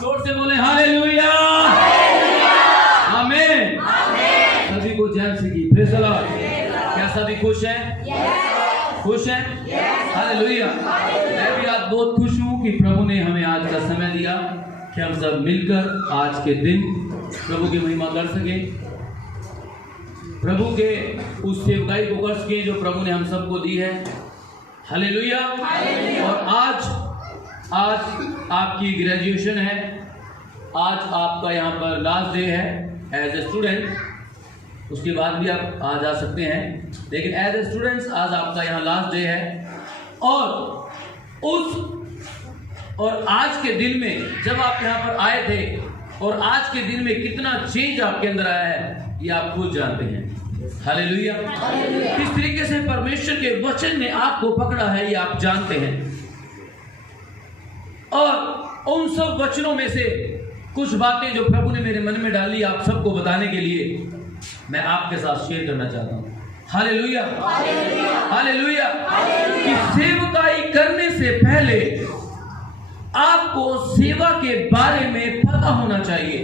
जोर से बोले हालेलुया, आमीन। सभी को जय से की प्रेज़ द लॉर्ड। क्या सभी खुश हैं? खुश हैं? हालेलुया। मैं भी आज बहुत खुश हूँ कि प्रभु ने हमें आज का समय दिया कि हम सब मिलकर आज के दिन प्रभु की महिमा कर सके, प्रभु के उस सेवकाई को कर सके जो प्रभु ने हम सबको दी है। हालेलुया। और आज आपकी ग्रेजुएशन है, आज आपका यहाँ पर लास्ट डे है एज ए स्टूडेंट। उसके बाद भी आप आ जा सकते हैं, लेकिन एज ए स्टूडेंट्स आज आपका यहाँ लास्ट डे है। और आज के दिन में जब आप यहाँ पर आए थे और आज के दिन में कितना चेंज आपके अंदर आया है, ये आप खुद जानते हैं। हालेलुया। किस तरीके से परमेश्वर के वचन ने आपको पकड़ा है, ये आप जानते हैं। और उन सब वचनों में से कुछ बातें जो प्रभु ने मेरे मन में डाली आप सबको बताने के लिए मैं आपके साथ शेयर करना चाहता हूं। Hallelujah, hallelujah. कि सेवकाई करने से पहले आपको सेवा के बारे में पता होना चाहिए।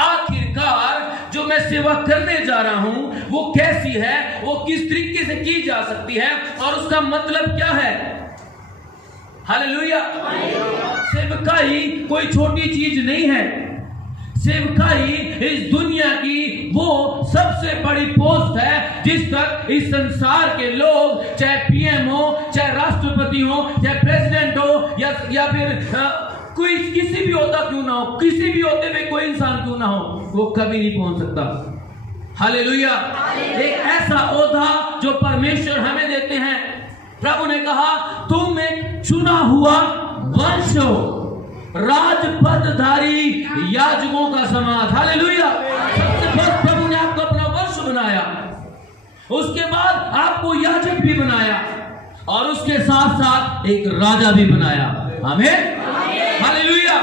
आखिरकार जो मैं सेवा करने जा रहा हूं वो कैसी है, वो किस तरीके से की जा सकती है और उसका मतलब क्या है। हालेलुया। सेवकाई कोई छोटी चीज नहीं है। सेवकाई इस दुनिया की वो सबसे बड़ी पोस्ट है जिस तक इस संसार के लोग, चाहे पीएम हो, चाहे राष्ट्रपति हो, चाहे प्रेसिडेंट हो, या फिर कोई किसी भी होता क्यों ना हो, किसी भी होते हुए कोई इंसान क्यों ना हो, वो कभी नहीं पहुंच सकता। हालेलुया। एक ऐसा ओहदा जो परमेश्वर हमें देते हैं। प्रभु ने कहा तुम एक चुना हुआ वंश हो, राजपदधारी याजकों का समाज। हालेलुया। सबसे पहले प्रभु ने आपको अपना वंश बनाया, उसके बाद आपको याजक भी बनाया और उसके साथ साथ एक राजा भी बनाया। आमीन, हालेलुया।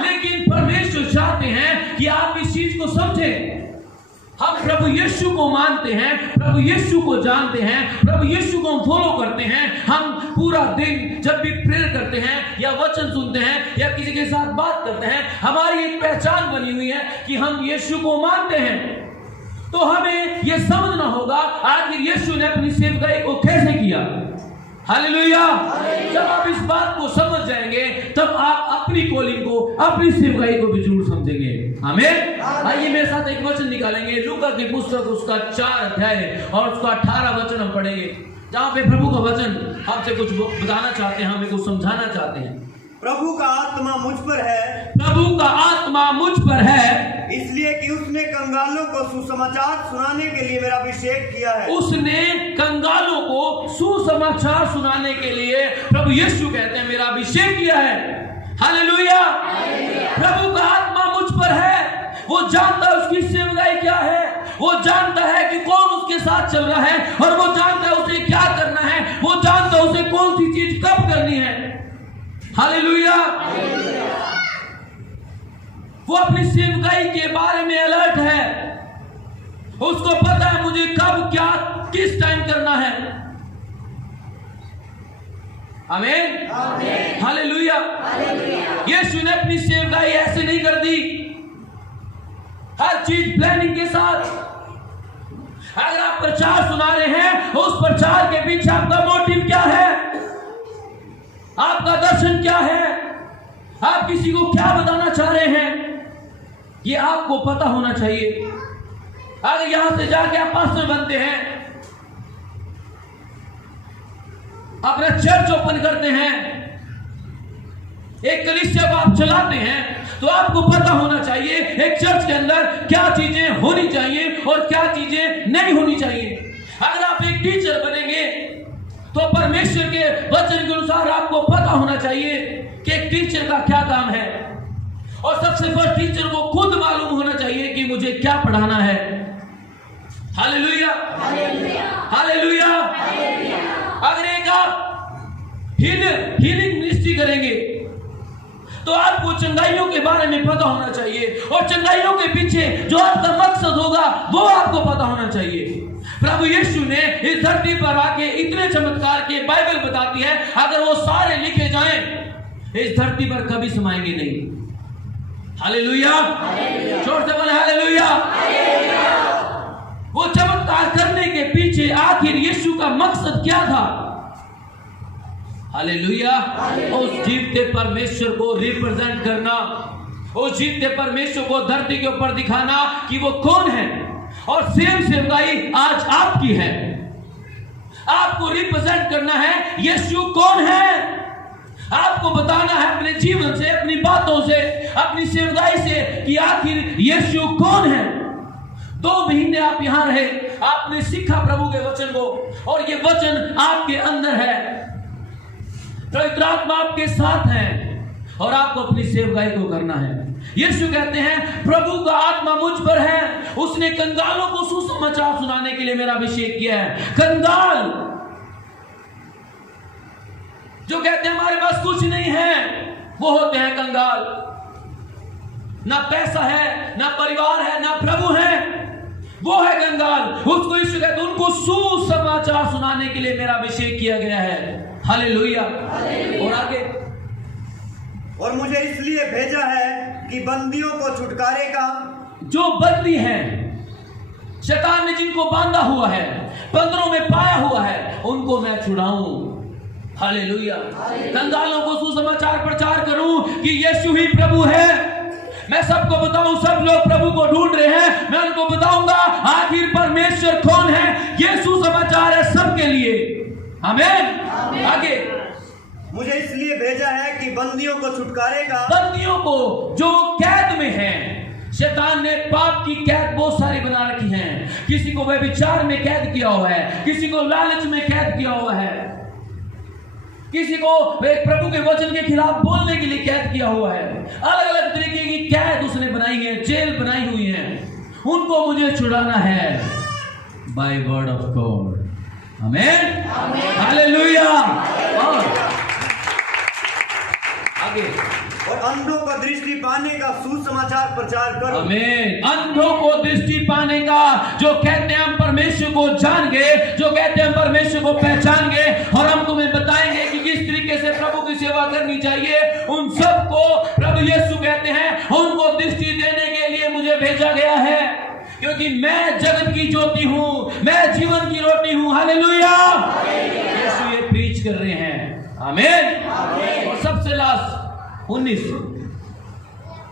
लेकिन परमेश्वर चाहते हैं कि आप इस चीज को समझें। हम प्रभु यीशु को मानते हैं, प्रभु यीशु को जानते हैं, प्रभु यीशु को हम फॉलो करते हैं। हम पूरा दिन जब भी प्रेयर करते हैं या वचन सुनते हैं या किसी के साथ बात करते हैं, हमारी एक पहचान बनी हुई है कि हम यीशु को मानते हैं। तो हमें यह समझना होगा आखिर यीशु ने अपनी सेवकाई को कैसे किया। हालेलुया। जब आप इस बात को समझ जाएंगे तब आप अपनी कॉलिंग को, अपनी सेवकाई को भी जरूर समझेंगे। आमीन। आइए मेरे साथ एक वचन निकालेंगे, लूका की पुस्तक उसका 4 अध्याय है और उसका 18 वचन हम पढ़ेंगे, जहां पे प्रभु का वचन आपसे कुछ बताना चाहते हैं, हमें कुछ समझाना चाहते हैं। प्रभु का आत्मा मुझ पर है, प्रभु का आत्मा मुझ पर है, इसलिए कि उसने कंगालों को सुसमाचार सुनाने के लिए मेरा अभिषेक किया है। उसने कंगालों को सुसमाचार सुनाने के लिए, प्रभु यीशु कहते हैं, मेरा अभिषेक किया है। हालेलुया। प्रभु का आत्मा मुझ पर है। वो जानता है उसकी सेवकाई क्या है, वो जानता है कि कौन उसके साथ चल रहा है और वो जानता है उसे क्या करना है, वो जानता है उसे कौन सी चीज कब करनी है। हालेलुया। वो अपनी सेवकाई के बारे में अलर्ट है, उसको पता है मुझे कब क्या किस टाइम करना है। आमीन, हालेलुया। यीशु ने अपनी सेवकाई ऐसे नहीं कर दी, हर चीज प्लानिंग के साथ। अगर आप प्रचार सुना रहे हैं, उस प्रचार के पीछे आपका मोटिव क्या है, आपका दर्शन क्या है, आप किसी को क्या बताना चाह रहे हैं, ये आपको पता होना चाहिए। अगर यहां से जाके आप पास्टर बनते हैं, अपना चर्च ओपन करते हैं, एक कलीसिया को आप चलाते हैं, तो आपको पता होना चाहिए एक चर्च के अंदर क्या चीजें होनी चाहिए और क्या चीजें नहीं होनी चाहिए। अगर आप एक टीचर बनेंगे तो परमेश्वर के वचन के अनुसार आपको पता होना चाहिए कि एक टीचर का क्या काम है, और सबसे पहले टीचर को खुद मालूम होना चाहिए कि मुझे क्या पढ़ाना है। Hallelujah, hallelujah. अगर एक आप हीलिंग मिनिस्ट्री करेंगे तो आपको चंगाइयों के बारे में पता होना चाहिए, और चंगाइयों के पीछे जो आपका मकसद होगा वो आपको पता होना चाहिए। प्रभु यीशु ने इस धरती पर आके इतने चमत्कार के बाइबल बताती है, अगर वो सारे लिखे जाएं इस धरती पर कभी समाएंगे नहीं। हालेलुया, जोर से बोले हालेलुया। वो चमत्कार करने के पीछे आखिर यीशु का मकसद क्या था? हालेलुया, उस जीवते परमेश्वर को रिप्रेजेंट करना, उस जीवते परमेश्वर को धरती के ऊपर दिखाना कि वो कौन है। और सेम सेवकाई आज आपकी है, आपको रिप्रेजेंट करना है यीशु कौन है। आपको बताना है अपने जीवन से, अपनी बातों से, अपनी सेवकाई से कि आखिर यीशु कौन है। 2 महीने आप यहां रहे, आपने सीखा प्रभु के वचन को, और ये वचन आपके अंदर है, पवित्र आत्मा आपके साथ है, और आपको अपनी सेवकाई को करना है। यीशु कहते हैं प्रभु का आत्मा मुझ पर है, उसने कंगालों को सुसमाचार सुनाने के लिए मेरा अभिषेक किया है। कंगाल जो कहते हैं हमारे पास कुछ नहीं है, वो होते हैं कंगाल। ना पैसा है, ना परिवार है, ना प्रभु है, वो है कंगाल। उसको यीशु कहते हैं उनको सुसमाचार सुनाने के लिए मेरा अभिषेक किया गया है। हालेलुया। और आगे, और मुझे इसलिए भेजा है कि बंदियों को छुटकारे का, जो बंदी हैं, शैतान ने जिनको बांधा हुआ है, बंदरों में पाया हुआ है, उनको मैं छुड़ाऊं। हालेलुया। कंगालों को सुसमाचार प्रचार करूं कि यीशु ही प्रभु है। मैं सबको बताऊं, सब लोग प्रभु को ढूंढ रहे हैं, मैं उनको बताऊंगा आखिर परमेश्वर कौन है। ये सुसमाचार है सबके लिए। आमीन। आगे, मुझे इसलिए भेजा है कि बंदियों को छुटकारे का, बंदियों को जो कैद में हैं। शैतान ने पाप की कैद बहुत सारी बना रखी हैं। किसी को व्यभिचार में कैद किया हुआ है, किसी को लालच में कैद किया हुआ है, किसी को प्रभु के वचन के खिलाफ बोलने के लिए कैद किया हुआ है। अलग अलग तरीके की कैद उसने बनाई है, जेल बनाई हुई है। उनको मुझे छुड़ाना है बाय वर्ड ऑफ गॉड। आमीन, हालेलुया। आगे, और अंधों को दृष्टि पाने का सुसमाचार प्रचार करो। आमीन। अंधों को दृष्टि पाने का, जो कहते हैं हम परमेश्वर को जान गए, जो कहते हैं हम परमेश्वर को पहचान गए, और हम तुम्हें बताएंगे कि किस तरीके से प्रभु की सेवा करनी चाहिए, उन सबको प्रभु यीशु कहते हैं उनको दृष्टि देने के लिए मुझे भेजा गया है, क्योंकि मैं जगत की ज्योति हूं, मैं जीवन की रोटी हूं। हालेलुया। यीशु ये प्रीच कर रहे हैं। आमीन। और सबसे लास्ट 19,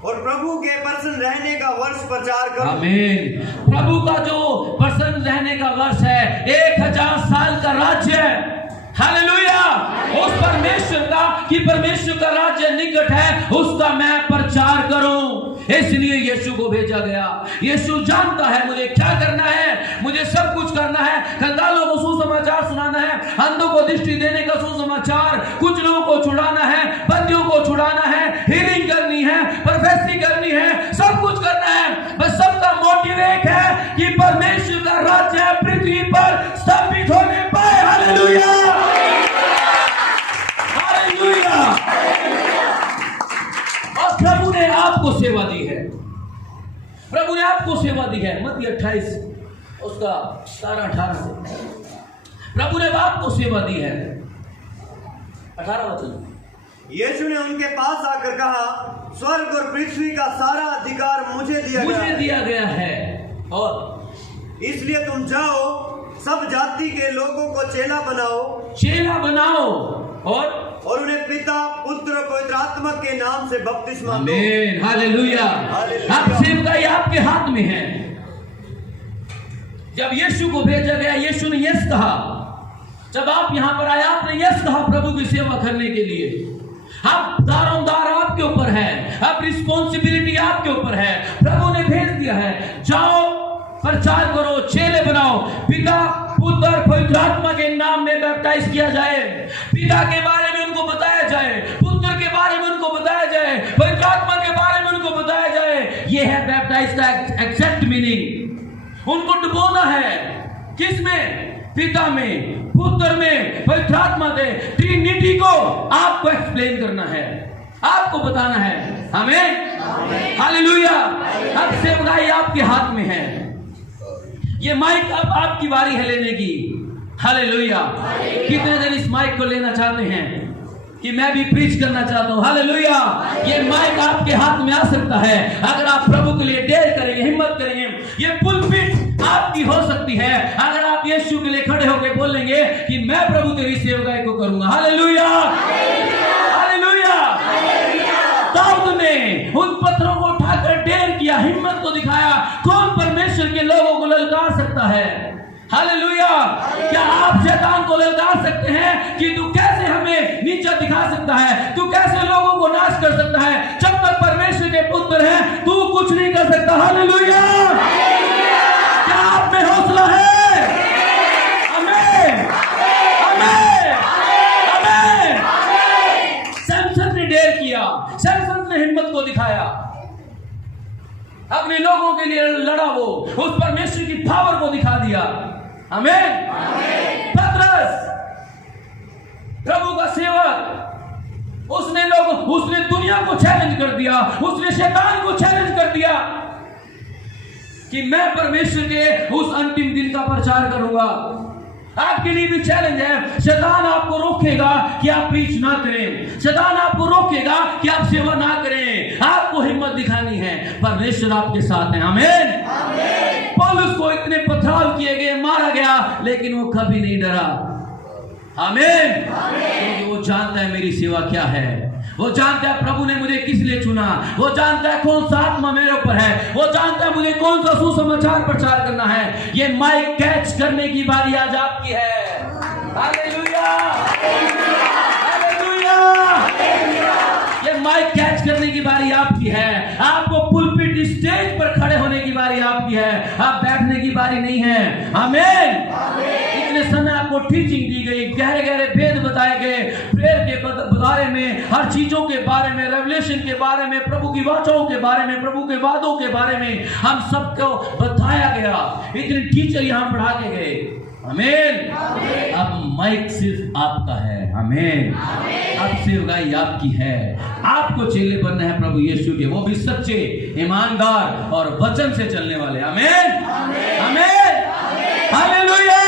और प्रभु के प्रसन्न रहने का वर्ष प्रचार करो। आमीन। प्रभु का जो प्रसन्न रहने का वर्ष है, 1000 साल का राज्य है। हालेलुया। उस परमेश्वर का, कि परमेश्वर का राज्य निकट है, उसका मैं प्रचार करूं। इसलिए यीशु को भेजा गया। यीशु जानता है मुझे क्या करना है, मुझे सब कुछ करना है। कंगालों को सुसमाचार सुनाना है, अंधों को दृष्टि देने का सुसमाचार, कुछ लोगों को छुड़ाना है, बंदियों को छुड़ाना है, हीलिंग करनी है, प्रोफेसी करनी है, सब कुछ करना है। बस सबका मोटिव एक है कि परमेश्वर का राज्य पृथ्वी पर स्थापित होने पाए। Hallelujah, hallelujah. और प्रभु ने आपको सेवा दी है, प्रभु ने आपको सेवा दी है। मत्ती 28 उसका 17-18 से प्रभु ने आपको सेवा दी है। 18 वचन, यीशु ने उनके पास आकर कहा, स्वर्ग और पृथ्वी का सारा अधिकार मुझे दिया गया है, और इसलिए तुम जाओ, सब जाति के लोगों को चेला बनाओ, और उन्हें पिता, पुत्र और पवित्र आत्मा के नाम से बपतिस्मा दो। आमीन, हालेलुया। अब सेवकाई आपके हाथ में है। जब यीशु को भेजा गया, यीशु ने यस कहा। जब आप यहां पर आए, आपने यस कहा प्रभु की सेवा करने के लिए। अब दारोमदार आपके ऊपर है, अब रिस्पॉन्सिबिलिटी आपके ऊपर है। प्रभु ने भेज दिया है, जाओ प्रचार करो, चेले बनाओ, पिता, पुत्र और पवित्र आत्मा के नाम में बैप्टाइज किया जाए। पिता के बारे में उनको बताया जाए, पुत्र के बारे में उनको बताया जाए, पवित्र आत्मा के बारे में उनको बताया जाए। यह है बैप्टाइज का एग्जैक्ट मीनिंग। उनको डुबोना है, किसमें? पिता में, पुत्र में, पवित्र आत्मा में। ट्रिनिटी को आपको एक्सप्लेन करना है, आपको बताना है। आमीन, हालेलुया। अब सेवकाई आपके हाथ में है। ये माइक अब आपकी बारी है लेने की। हालेलुया। कितने दिन इस माइक को लेना चाहते हैं? कि मैं भी प्रीच करना चाहता हूं। हालेलुया। ये माइक आपके हाथ में आ सकता है अगर आप प्रभु के लिए डेयर करेंगे, हिम्मत करेंगे। ये पुलपिट आपकी हो सकती है अगर आप यीशु के लिए खड़े होकर बोलेंगे कि मैं प्रभु तेरी सेवकाई को करूंगा। Hallelujah, hallelujah. दाऊद ने उन पत्थरों को उठाकर डेयर किया, हिम्मत को दिखाया। कौन परमेश्वर के लोगों को ललकार सकता है? हालेलुया। क्या आप शैतान को ललकार सकते हैं कि तू कैसे हमें नीचा दिखा सकता है, तू कैसे लोगों को नाश कर सकता है? जब तक परमेश्वर के पुत्र है तू कुछ नहीं कर सकता। हालेलुया। क्या आप में हौसला है? आमीन, आमीन, आमीन। सैमसन ने डेयर किया, सैमसन ने हिम्मत को दिखाया, अपने लोगों के लिए लड़ा। वो उस परमेश्वर की पावर को दिखा दिया। आमीन। पतरस प्रभु का सेवक, उसने दुनिया को चैलेंज कर दिया, उसने शैतान को चैलेंज कर दिया कि मैं परमेश्वर के उस अंतिम दिन का प्रचार करूंगा। आपके लिए भी चैलेंज है। शैतान आपको रोकेगा कि आप प्रीच ना करें, शैतान आपको रोकेगा कि आप सेवा ना करें। आपको हिम्मत दिखानी है, परमेश्वर आपके साथ है। आमीन। पौलुस को इतने पथराव किए गए, मारा गया, लेकिन वो कभी नहीं डरा। आमीन। क्योंकि वो जानता है मेरी सेवा क्या है, वो जानता है प्रभु ने मुझे किस लिए चुना, वो जानता है कौन सा आत्मा मेरे ऊपर है, वो जानता है मुझे कौन सा सुसमाचार प्रचार करना है। ये माइक कैच करने की बारी आज आपकी है। Hallelujah, hallelujah. ये माइक कैच करने की बारी आपकी है। आपको पुलपिट स्टेज पर खड़े होने की बारी आपकी है, आप बैठने की बारी नहीं है। आमीन। इतने समय आपको टीचिंग दी गई, गहरे गहरे भेद बताए गए, प्रेयर के बारे में, हर चीजों के बारे में, रेवलेशन के बारे में, प्रभु की वाचाओं के बारे में, प्रभु के वादों के बारे में हम सबको बताया गया। इतने टीचर यहाँ पढ़ा के गए। आमीन। अब माइक सिर्फ आपका है। आमीन। अब सेवकाई आपकी है। आपको चेले बनना है प्रभु यीशु के, वो भी सच्चे, ईमानदार और वचन से चलने वाले। आमीन, आमीन, हालेलुया।